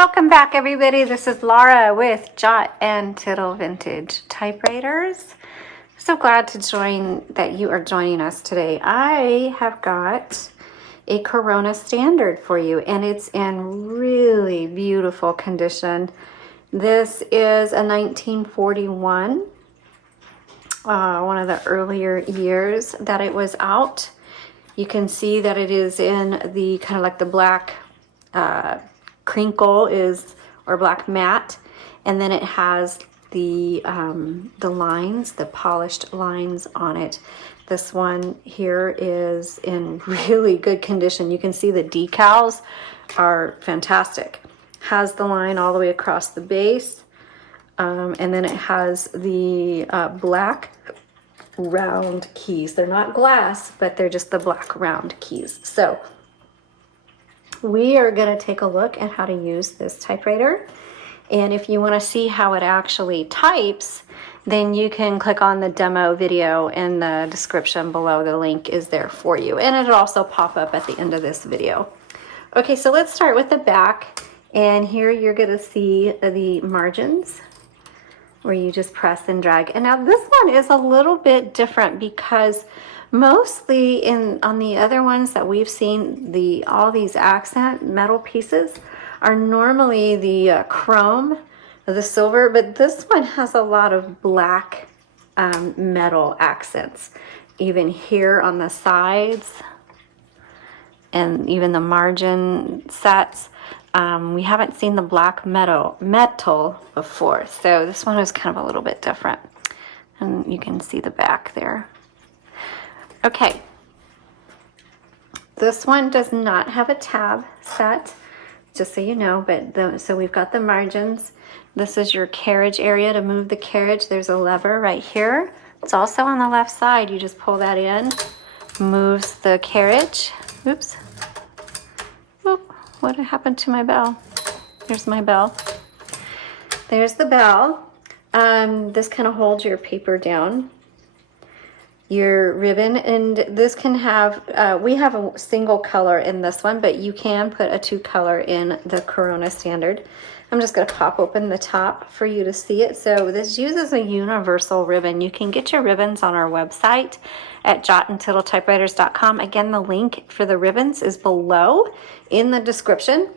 welcome back everybody. This is Laura with Jot and Tittle Vintage Typewriters. So glad that you are joining us today. I have got a Corona Standard for you, and it's in really beautiful condition. This is a 1941, one of the earlier years that it was out. You can see that it is in the kind of like the black crinkle or black matte, and then it has the lines, the polished lines on it. This one here is in really good condition. You can see the decals are fantastic. Has the line all the way across the base, and then it has the black round keys. They're not glass, but they're just the black round keys. So we are going to take a look at how to use this typewriter. And if you want to see how it actually types, then you can click on the demo video in the description below. The link is there for you. And it'll also pop up at the end of this video. Okay, so let's start with the back. And here you're going to see the margins where you just press and drag. And now this one is a little bit different because mostly on the other ones that we've seen, all these accent metal pieces are normally the chrome or the silver, but this one has a lot of black metal accents, even here on the sides and even the margin sets. We haven't seen the black metal before, so this one is kind of a little bit different. And you can see the back there. Okay, this one does not have a tab set, just so you know, but so we've got the margins. This is your carriage area. To move the carriage, there's a lever right here. It's also on the left side. You just pull that in, moves the carriage. Oops. Oop, what happened to my bell? Here's my bell. There's the bell. This kind of holds your paper down. Your ribbon, and this can have, we have a single color in this one, but you can put a 2-color in the Corona Standard. I'm just going to pop open the top for you to see it. So this uses a universal ribbon. You can get your ribbons on our website at jotandtittletypewriters.com. Again, the link for the ribbons is below in the description.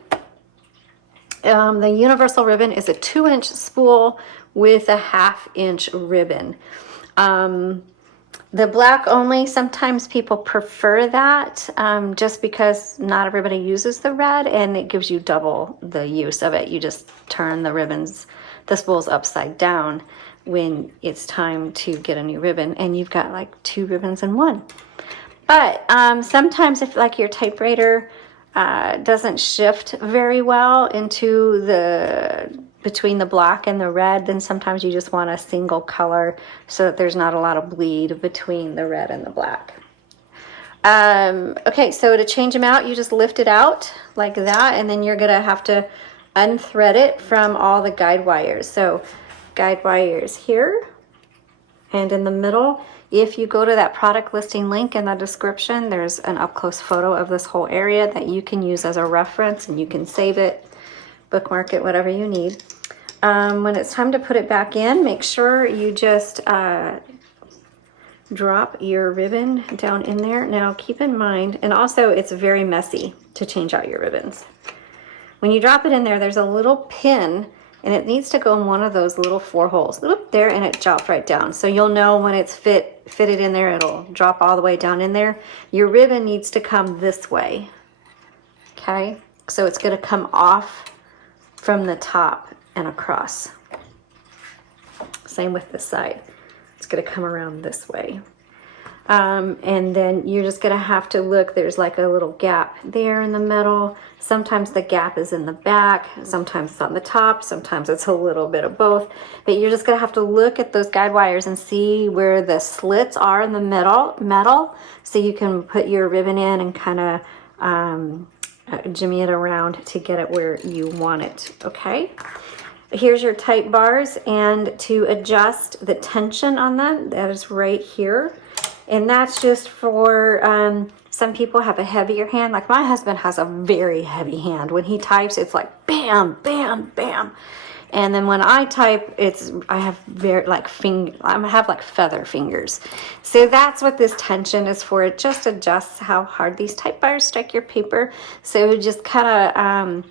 The universal ribbon is a 2-inch spool with a 1/2-inch ribbon. The black only, sometimes people prefer that just because not everybody uses the red, and it gives you double the use of it. You just turn the spools upside down when it's time to get a new ribbon, and you've got like 2 ribbons in one. But sometimes if like your typewriter doesn't shift very well between the black and the red, then sometimes you just want a single color so that there's not a lot of bleed between the red and the black. Okay, so to change them out, you just lift it out like that, and then you're gonna have to unthread it from all the guide wires. So guide wires here and in the middle. If you go to that product listing link in the description, there's an up-close photo of this whole area that you can use as a reference, and you can save it, bookmark it, whatever you need. When it's time to put it back in, make sure you just drop your ribbon down in there. Now keep in mind, and also it's very messy to change out your ribbons. When you drop it in there, there's a little pin, and it needs to go in one of those little 4 holes. Oop, there, and it drops right down. So you'll know when it's fitted in there, it'll drop all the way down in there. Your ribbon needs to come this way, okay? So it's gonna come off from the top and across. Same with this side. It's gonna come around this way. And then you're just gonna have to look, there's like a little gap there in the middle. Sometimes the gap is in the back, sometimes it's on the top, sometimes it's a little bit of both. But you're just gonna have to look at those guide wires and see where the slits are in the metal, so you can put your ribbon in and kind of jimmy it around to get it where you want it, okay? Here's your type bars, and to adjust the tension on them, that is right here. And that's just for Some people have a heavier hand. Like my husband has a very heavy hand. When he types, it's like bam, bam, bam. And then when I type, I have like feather fingers. So that's what this tension is for. It just adjusts how hard these type bars strike your paper. So just kind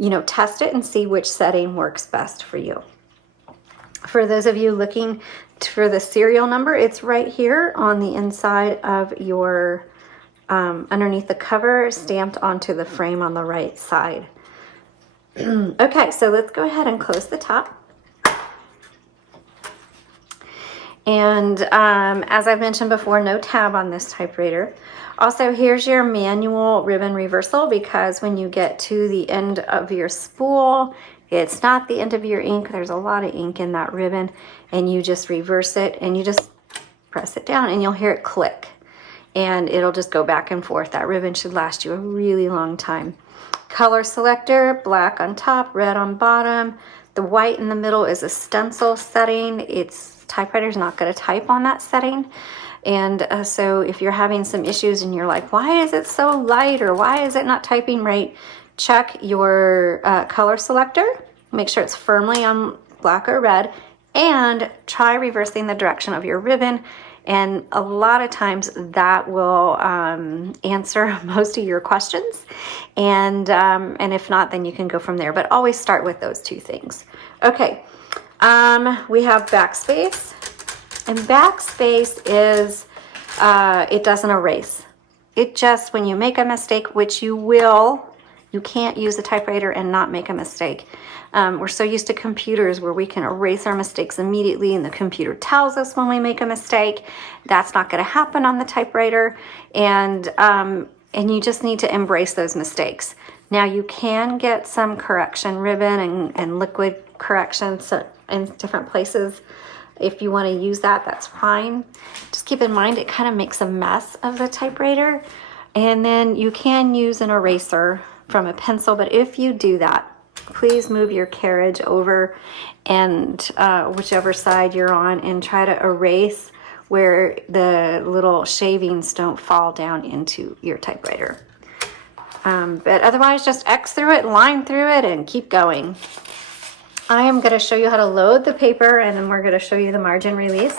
of, test it and see which setting works best for you. For those of you looking for the serial number, it's right here on the inside of your, underneath the cover, stamped onto the frame on the right side. Okay, so let's go ahead and close the top. And as I've mentioned before, no tab on this typewriter. Also, here's your manual ribbon reversal, because when you get to the end of your spool, it's not the end of your ink. There's a lot of ink in that ribbon, and you just reverse it and you just press it down and you'll hear it click. And it'll just go back and forth. That ribbon should last you a really long time. Color selector, black on top, red on bottom. The white in the middle is a stencil setting. Typewriter's not going to type on that setting. And so if you're having some issues and you're like, why is it so light, or why is it not typing right? Check your color selector. Make sure it's firmly on black or red, and try reversing the direction of your ribbon. And a lot of times that will answer most of your questions. And if not, then you can go from there. But always start with those two things. Okay, we have backspace. And backspace is, it doesn't erase. It just, when you make a mistake, which you will, you can't use a typewriter and not make a mistake. We're so used to computers where we can erase our mistakes immediately and the computer tells us when we make a mistake. That's not going to happen on the typewriter. And you just need to embrace those mistakes. Now you can get some correction ribbon and liquid correction in different places. If you want to use that, that's fine. Just keep in mind it kind of makes a mess of the typewriter. And then you can use an eraser from a pencil, but if you do that, please move your carriage over and whichever side you're on, and try to erase where the little shavings don't fall down into your typewriter. But otherwise, just X through it, line through it, and keep going. I am going to show you how to load the paper, and then we're going to show you the margin release.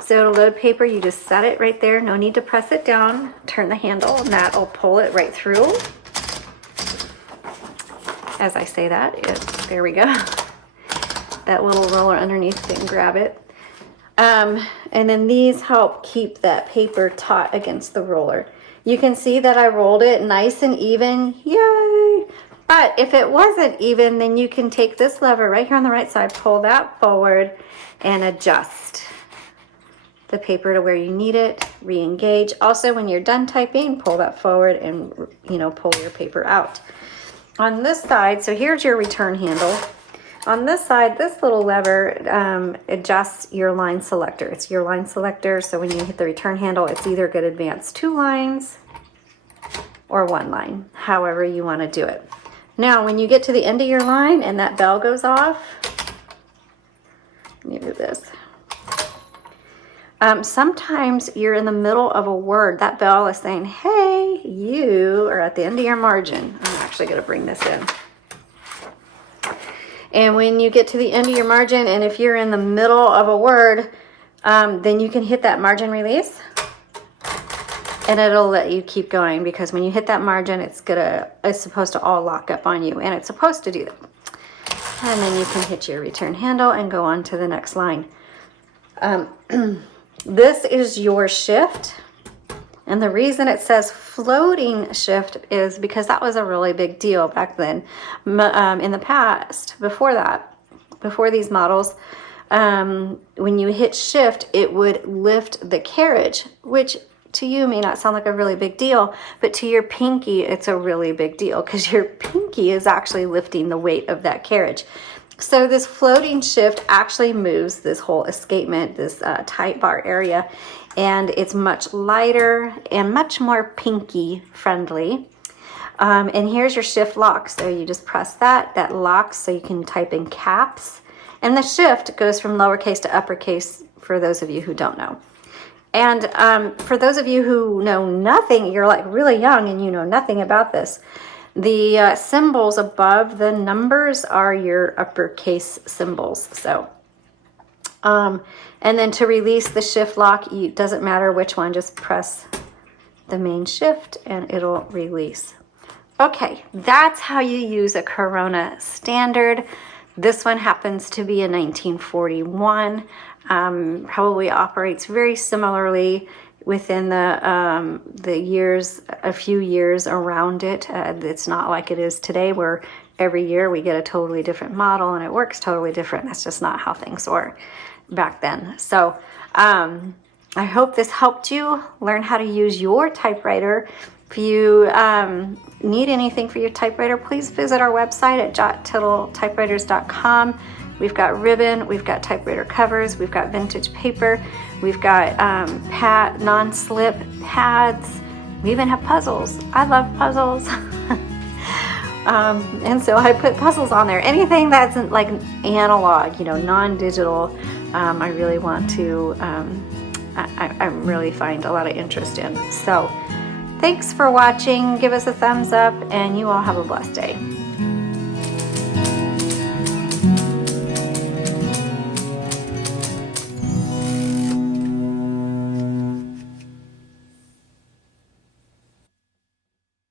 So to load paper, you just set it right there. No need to press it down. Turn the handle, and that'll pull it right through. As I say that, there we go. That little roller underneath can grab it. And then these help keep that paper taut against the roller. You can see that I rolled it nice and even. Yay! But if it wasn't even, then you can take this lever right here on the right side, pull that forward, and adjust the paper to where you need it, re-engage. Also, when you're done typing, pull that forward and, pull your paper out. On this side, so here's your return handle. On this side, this little lever adjusts your line selector. It's your line selector, so when you hit the return handle, it's either going to advance 2 lines or 1 line, however you want to do it. Now, when you get to the end of your line and that bell goes off, let me do this. Sometimes you're in the middle of a word. That bell is saying, hey, you are at the end of your margin. I'm actually going to bring this in. And when you get to the end of your margin, and if you're in the middle of a word, then you can hit that margin release. And it'll let you keep going, because when you hit that margin, it's supposed to all lock up on you. And it's supposed to do that. And then you can hit your return handle and go on to the next line. This is your shift, and the reason it says floating shift is because that was a really big deal back then. In the past, before these models, when you hit shift, it would lift the carriage, which to you may not sound like a really big deal, but to your pinky, it's a really big deal, because your pinky is actually lifting the weight of that carriage. So this floating shift actually moves this whole escapement, this type bar area, and it's much lighter and much more pinky friendly. And here's your shift lock. So you just press that locks so you can type in caps. And the shift goes from lowercase to uppercase for those of you who don't know. And for those of you who know nothing, you're like really young and you know nothing about this, the symbols above the numbers are your uppercase symbols. So, and then to release the shift lock, it doesn't matter which one, just press the main shift and it'll release. Okay, that's how you use a Corona Standard. This one happens to be a 1941. Probably operates very similarly within the years, a few years around it. It's not like it is today where every year we get a totally different model and it works totally different. That's just not how things were back then. So I hope this helped you learn how to use your typewriter. If you need anything for your typewriter, please visit our website at jot-tittle-typewriters.com. We've got ribbon, we've got typewriter covers, we've got vintage paper, we've got non-slip pads, we even have puzzles. I love puzzles. And so I put puzzles on there. Anything that's like analog, you know, non-digital, I really want to, I really find a lot of interest in. So thanks for watching. Give us a thumbs up and you all have a blessed day.